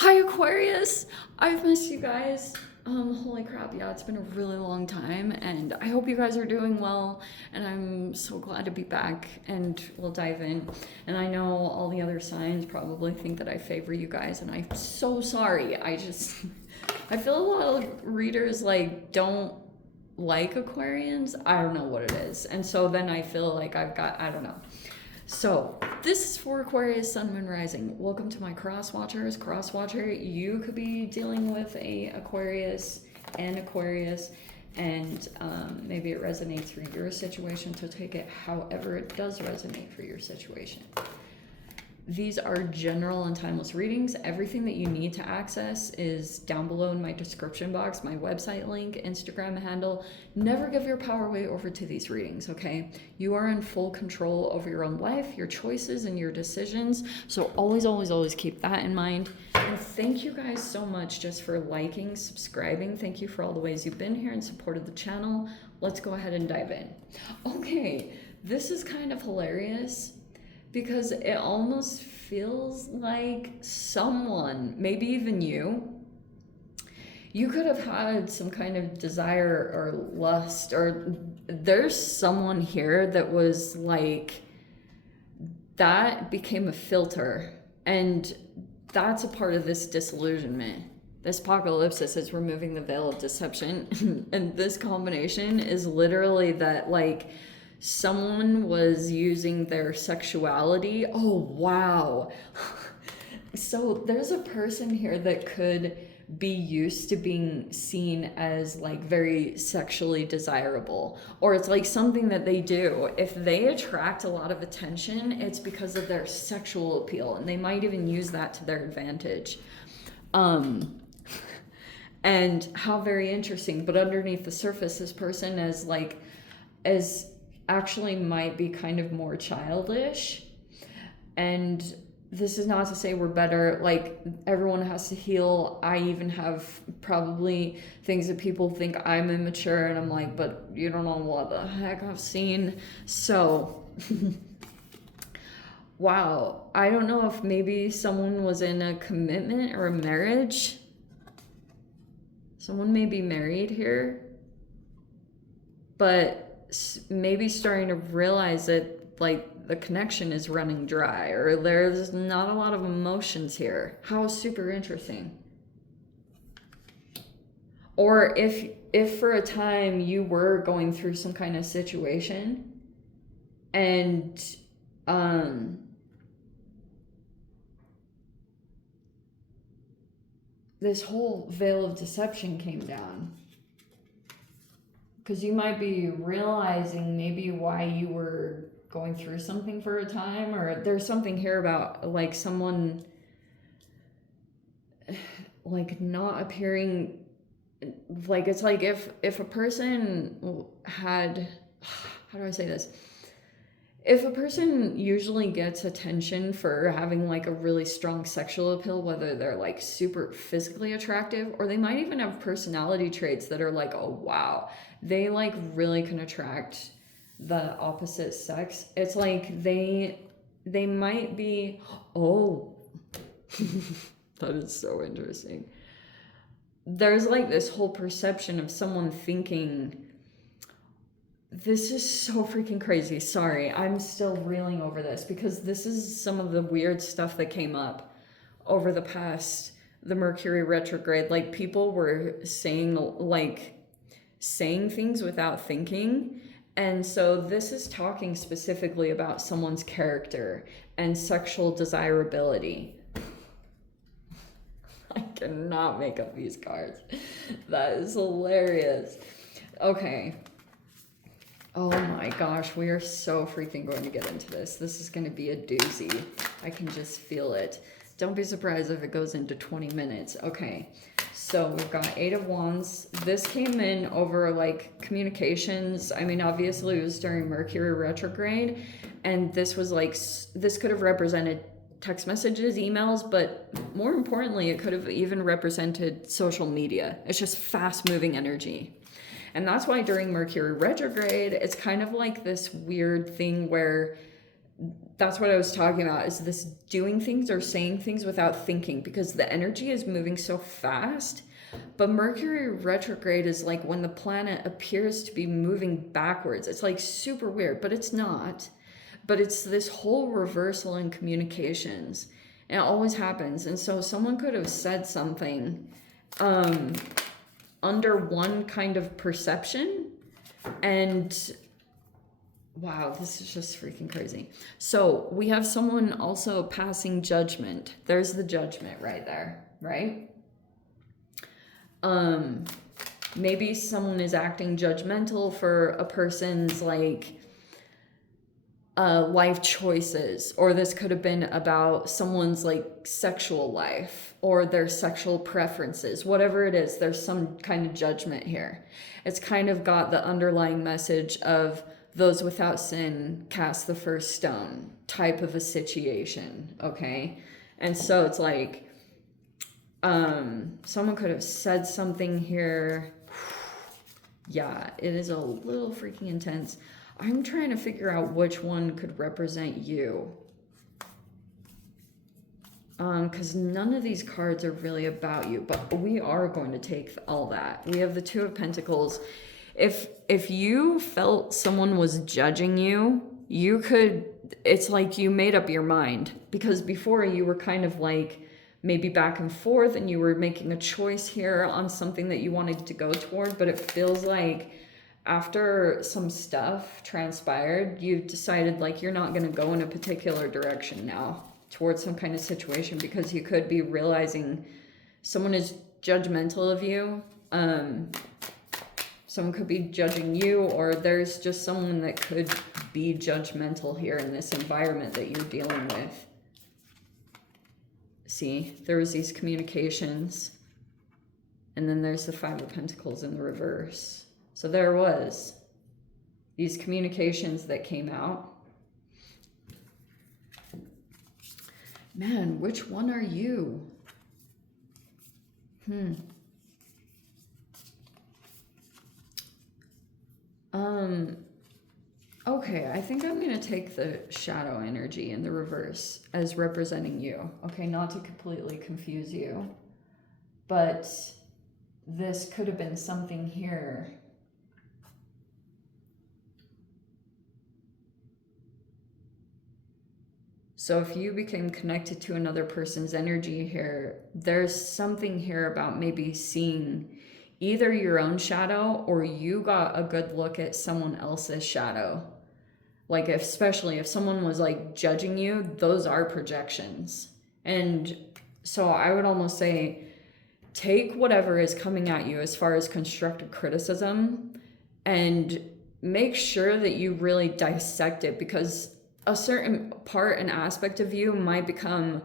Hi Aquarius! I've missed you guys. Holy crap, yeah, it's been a really long time and I hope you guys are doing well and I'm so glad to be back and we'll dive in. And I know all the other signs probably think that I favor you guys and I'm so sorry. I feel a lot of readers like don't like Aquarians. I don't know what it is. And so then I feel like I don't know. So, this is for Aquarius, Sun, Moon, Rising. Welcome to my cross watchers. Cross watcher, you could be dealing with a Aquarius and Aquarius, and maybe it resonates for your situation, so take it however it does resonate for your situation. These are general and timeless readings. Everything that you need to access is down below in my description box, my website link, Instagram handle. Never give your power away over to these readings, okay? You are in full control over your own life, your choices, and your decisions. So always, always, always keep that in mind. And thank you guys so much just for liking, subscribing. Thank you for all the ways you've been here and supported the channel. Let's go ahead and dive in. Okay, this is kind of hilarious, because it almost feels like someone, maybe even you could have had some kind of desire or lust, or there's someone here that was like, that became a filter, and that's a part of this disillusionment. This apocalypsis is removing the veil of deception, and this combination is literally that, like, someone was using their sexuality. Oh, wow. So there's a person here that could be used to being seen as like very sexually desirable, or it's like something that they do. If they attract a lot of attention, it's because of their sexual appeal, and they might even use that to their advantage. And how very interesting. But underneath the surface, this person as actually might be kind of more childish. And this is not to say we're better, like everyone has to heal. I even have probably things that people think I'm immature, and I'm like, but you don't know what the heck I've seen. So wow, I don't know if maybe someone was in a commitment or a marriage. Someone may be married here, but maybe starting to realize that like the connection is running dry, or there's not a lot of emotions here. How super interesting. Or if for a time you were going through some kind of situation and this whole veil of deception came down, because you might be realizing maybe why you were going through something for a time, or there's something here about like someone like not appearing, like it's like if a person had, how do I say this? If a person usually gets attention for having like a really strong sexual appeal, whether they're like super physically attractive, or they might even have personality traits that are like, oh wow, they like really can attract the opposite sex. It's like they might be, oh, that is so interesting. There's like this whole perception of someone thinking, this is so freaking crazy. Sorry, I'm still reeling over this, because this is some of the weird stuff that came up over the Mercury retrograde. Like people were saying things without thinking. And so this is talking specifically about someone's character and sexual desirability. I cannot make up these cards. That is hilarious. Okay. Oh my gosh, we are so freaking going to get into this. This is going to be a doozy. I can just feel it. Don't be surprised if it goes into 20 minutes. Okay, so we've got 8 of Wands. This came in over like communications. I mean, obviously it was during Mercury retrograde, and this was like, this could have represented text messages, emails, but more importantly, it could have even represented social media. It's just fast moving energy. And that's why during Mercury retrograde, it's kind of like this weird thing where that's what I was talking about, is this doing things or saying things without thinking, because the energy is moving so fast. But Mercury retrograde is like when the planet appears to be moving backwards. It's like super weird, but it's not. But it's this whole reversal in communications. And it always happens. And so someone could have said something under one kind of perception, and wow, this is just freaking crazy. So we have someone also passing judgment. There's the judgment right there, right? Maybe someone is acting judgmental for a person's like life choices, or this could have been about someone's like sexual life or their sexual preferences. Whatever it is, there's some kind of judgment here. It's kind of got the underlying message of those without sin cast the first stone type of a situation, okay? And so it's like someone could have said something here. Yeah, it is a little freaking intense. I'm trying to figure out which one could represent you. Because none of these cards are really about you, but we are going to take all that. We have the Two of Pentacles. If you felt someone was judging you, you could, it's like you made up your mind, because before you were kind of like maybe back and forth and you were making a choice here on something that you wanted to go toward, but it feels like after some stuff transpired, you've decided like you're not going to go in a particular direction now towards some kind of situation, because you could be realizing someone is judgmental of you. Someone could be judging you, or there's just someone that could be judgmental here in this environment that you're dealing with. See, there was these communications, and then there's the Five of Pentacles in the reverse. So there was these communications that came out. Man, which one are you? Okay, I think I'm going to take the shadow energy in the reverse as representing you. Okay, not to completely confuse you, but this could have been something here. So if you became connected to another person's energy here, there's something here about maybe seeing either your own shadow, or you got a good look at someone else's shadow. Like especially if someone was like judging you, those are projections. And so I would almost say, take whatever is coming at you as far as constructive criticism and make sure that you really dissect it, because a certain part and aspect of you might become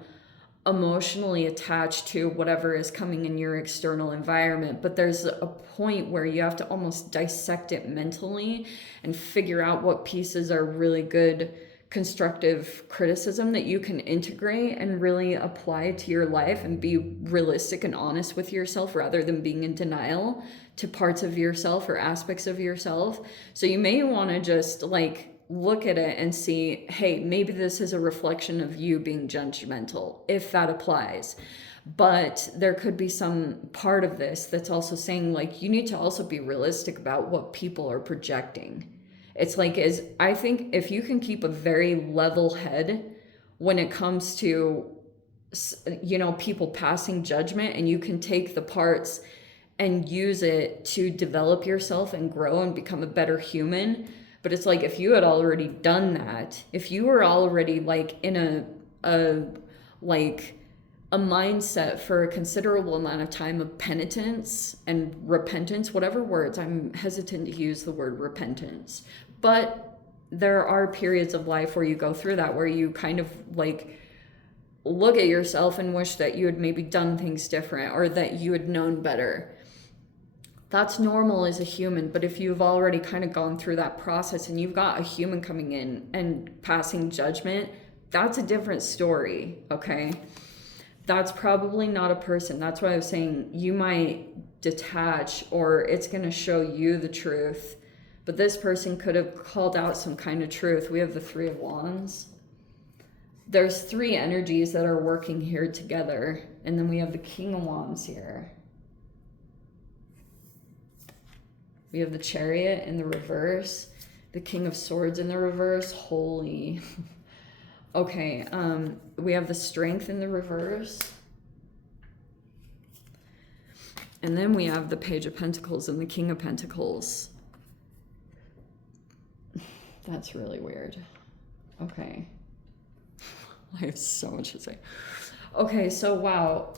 emotionally attached to whatever is coming in your external environment, but there's a point where you have to almost dissect it mentally and figure out what pieces are really good constructive criticism that you can integrate and really apply to your life, and be realistic and honest with yourself rather than being in denial to parts of yourself or aspects of yourself. So you may want to just like look at it and see, hey, maybe this is a reflection of you being judgmental, if that applies. But there could be some part of this that's also saying like you need to also be realistic about what people are projecting. It's like, I think if you can keep a very level head when it comes to, you know, people passing judgment, and you can take the parts and use it to develop yourself and grow and become a better human. But it's like, if you had already done that, if you were already like in a mindset for a considerable amount of time of penitence and repentance, whatever words, I'm hesitant to use the word repentance, but there are periods of life where you go through that, where you kind of like look at yourself and wish that you had maybe done things different, or that you had known better. That's normal as a human, but if you've already kind of gone through that process and you've got a human coming in and passing judgment, that's a different story, okay? That's probably not a person. That's why I was saying you might detach, or it's going to show you the truth, but this person could have called out some kind of truth. We have the Three of Wands. there's three energies that are working here together. And then we have the King of Wands here. We have the Chariot in the reverse, the King of Swords in the reverse. Holy. Okay, we have the Strength in the reverse. And then we have the Page of Pentacles and the King of Pentacles. That's really weird. Okay. I have so much to say. Okay, so wow.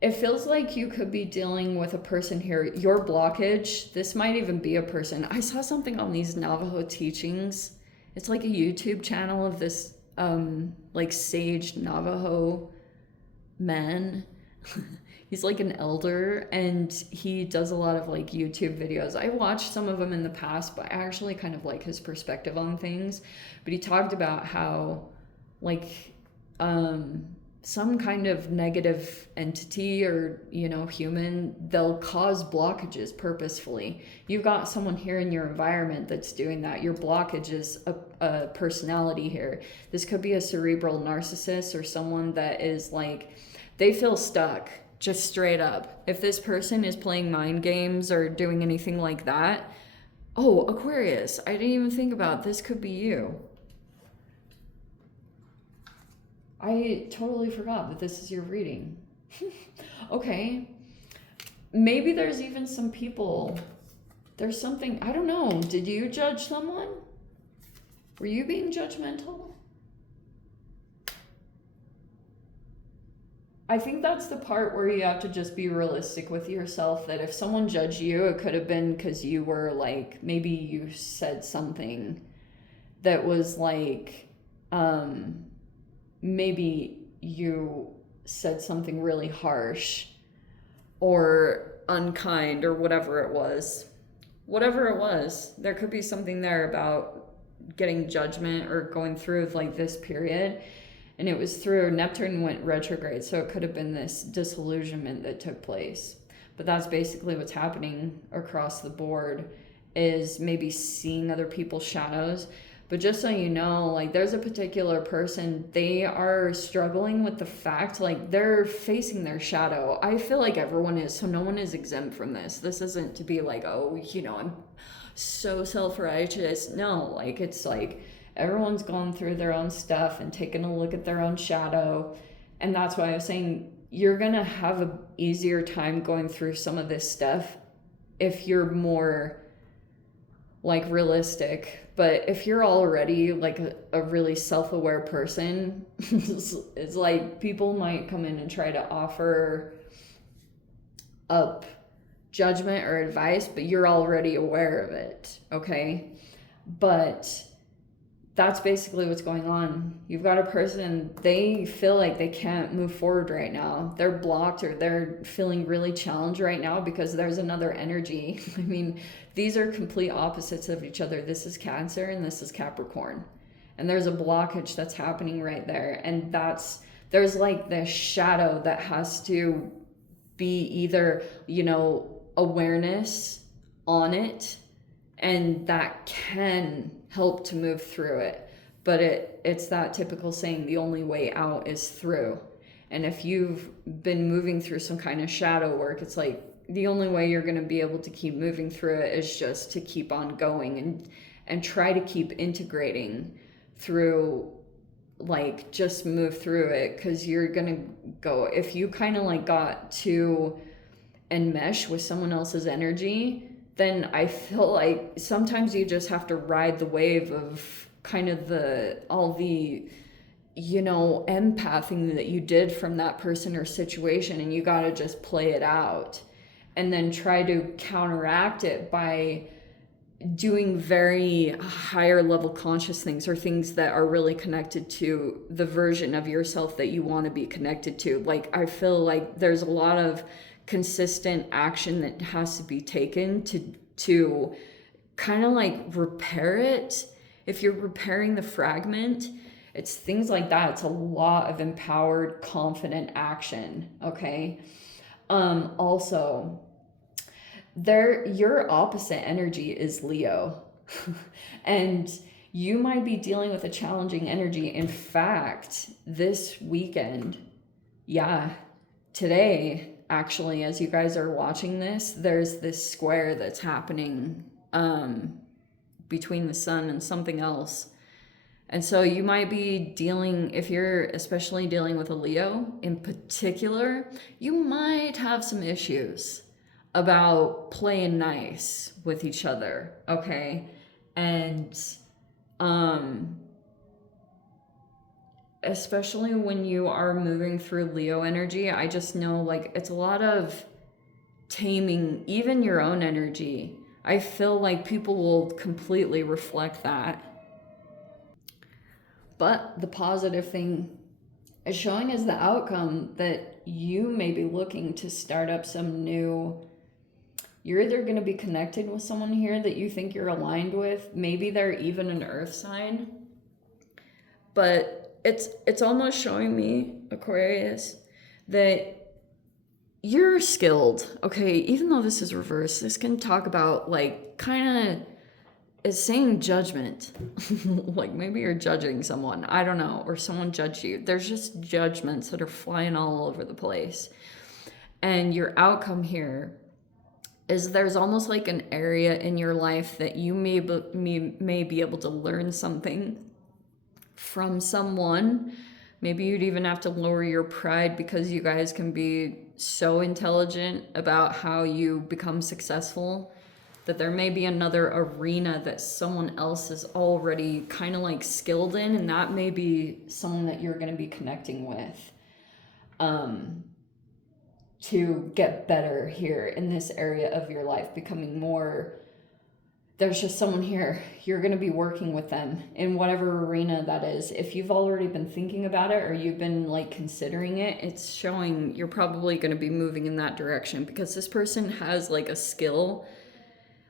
It feels like you could be dealing with a person here. Your blockage, this might even be a person. I saw something on these Navajo teachings. It's like a YouTube channel of this like sage Navajo man. He's like an elder, and he does a lot of like YouTube videos. I watched some of them in the past, but I actually kind of like his perspective on things. But he talked about how like some kind of negative entity or, you know, human, they'll cause blockages purposefully. You've got someone here in your environment that's doing that. Your blockage is a personality here. This could be a cerebral narcissist or someone that is like, they feel stuck, just straight up. If this person is playing mind games or doing anything like that, oh, Aquarius, I didn't even think about this could be you. I totally forgot that this is your reading. Okay. Maybe there's even some people, there's something, I don't know. Did you judge someone? Were you being judgmental? I think that's the part where you have to just be realistic with yourself, that if someone judged you, it could have been because you were like, maybe you said something that was like, maybe you said something really harsh or unkind or whatever it was. Whatever it was, there could be something there about getting judgment or going through like this period. And it was through Neptune went retrograde, so it could have been this disillusionment that took place. But that's basically what's happening across the board, is maybe seeing other people's shadows. But just so you know, like there's a particular person, they are struggling with the fact, like they're facing their shadow. I feel like everyone is, so no one is exempt from this. This isn't to be like, oh, you know, I'm so self-righteous. No, like it's like everyone's gone through their own stuff and taken a look at their own shadow. And that's why I was saying you're going to have an easier time going through some of this stuff if you're more like realistic. But if you're already like a really self-aware person, it's like people might come in and try to offer up judgment or advice, but you're already aware of it, okay? But that's basically what's going on. You've got a person, they feel like they can't move forward right now. They're blocked or they're feeling really challenged right now because there's another energy. I mean, these are complete opposites of each other. This is Cancer and this is Capricorn. And there's a blockage that's happening right there. And there's like this shadow that has to be either, you know, awareness on it, and that can help to move through it. But it's that typical saying, the only way out is through. And if you've been moving through some kind of shadow work, it's like the only way you're going to be able to keep moving through it is just to keep on going and try to keep integrating through, like just move through it. Because you're going to go, if you kind of like got to enmesh with someone else's energy, then I feel like sometimes you just have to ride the wave of kind of all the, you know, empathing that you did from that person or situation, and you got to just play it out and then try to counteract it by doing very higher level conscious things, or things that are really connected to the version of yourself that you want to be connected to. Like, I feel like there's a lot of consistent action that has to be taken to kind of like repair it. If you're repairing the fragment, it's things like that. It's a lot of empowered, confident action. Okay. Also, your opposite energy is Leo. And You might be dealing with a challenging energy. In fact, this weekend, yeah, today, actually, as you guys are watching this, there's this square that's happening between the sun and something else. And so you might be dealing, if you're especially dealing with a Leo in particular, you might have some issues about playing nice with each other, okay? And especially when you are moving through Leo energy, I just know like it's a lot of taming even your own energy. I feel like people will completely reflect that. But the positive thing is showing as the outcome that you may be looking to start up some new. You're either going to be connected with someone here that you think you're aligned with. Maybe they're even an earth sign. But it's almost showing me, Aquarius, that you're skilled. Okay, even though this is reversed, this can talk about like kind of, it's saying judgment. Like maybe you're judging someone, I don't know, or someone judged you. There's just judgments that are flying all over the place. And your outcome here is there's almost like an area in your life that you may be able to learn something from someone. Maybe you'd even have to lower your pride because you guys can be so intelligent about how you become successful that there may be another arena that someone else is already kind of like skilled in, and that may be someone that you're going to be connecting with to get better here in this area of your life, becoming more. There's just someone here, you're going to be working with them in whatever arena that is. If you've already been thinking about it or you've been like considering it, it's showing you're probably going to be moving in that direction because this person has like a skill.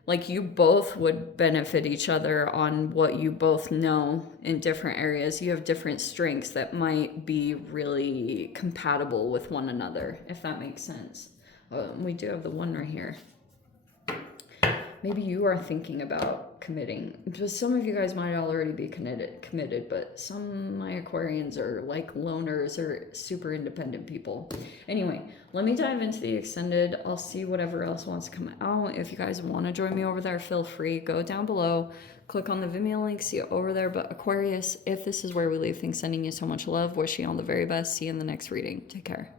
Like you both would benefit each other on what you both know in different areas. You have different strengths that might be really compatible with one another, if that makes sense. We do have the one right here. Maybe you are thinking about committing. Just some of you guys might already be committed, but some of my Aquarians are like loners or super independent people. Anyway, let me dive into the extended. I'll see whatever else wants to come out. If you guys want to join me over there, feel free. Go down below, click on the Vimeo link, see it over there. But Aquarius, if this is where we leave things, sending you so much love, wishing you all the very best. See you in the next reading. Take care.